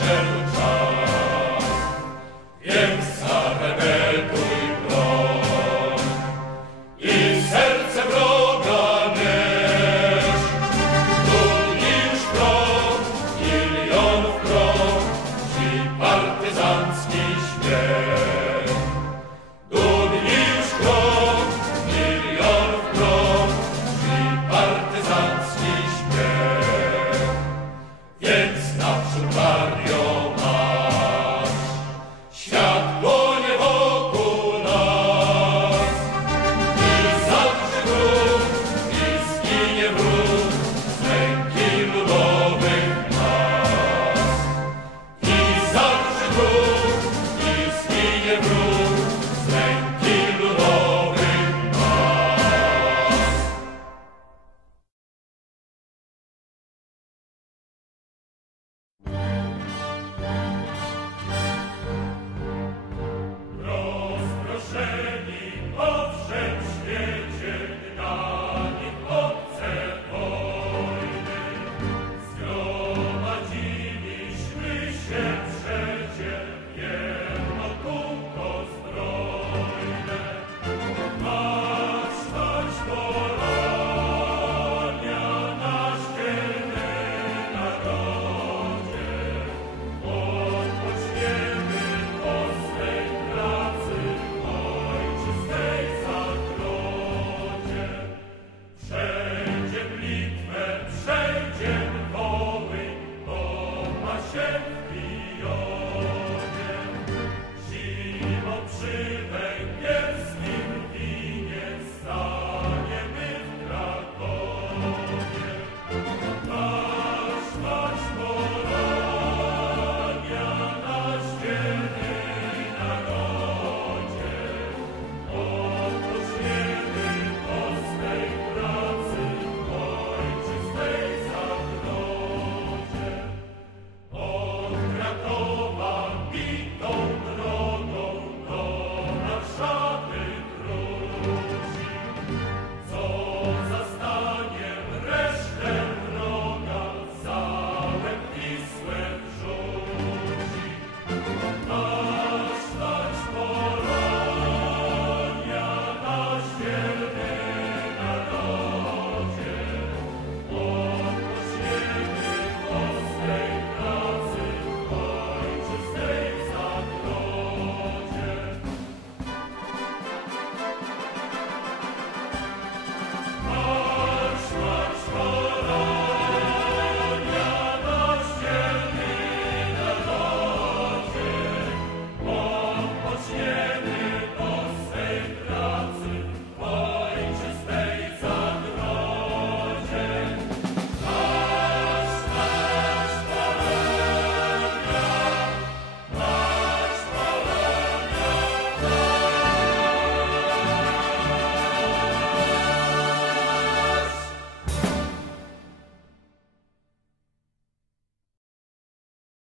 gdy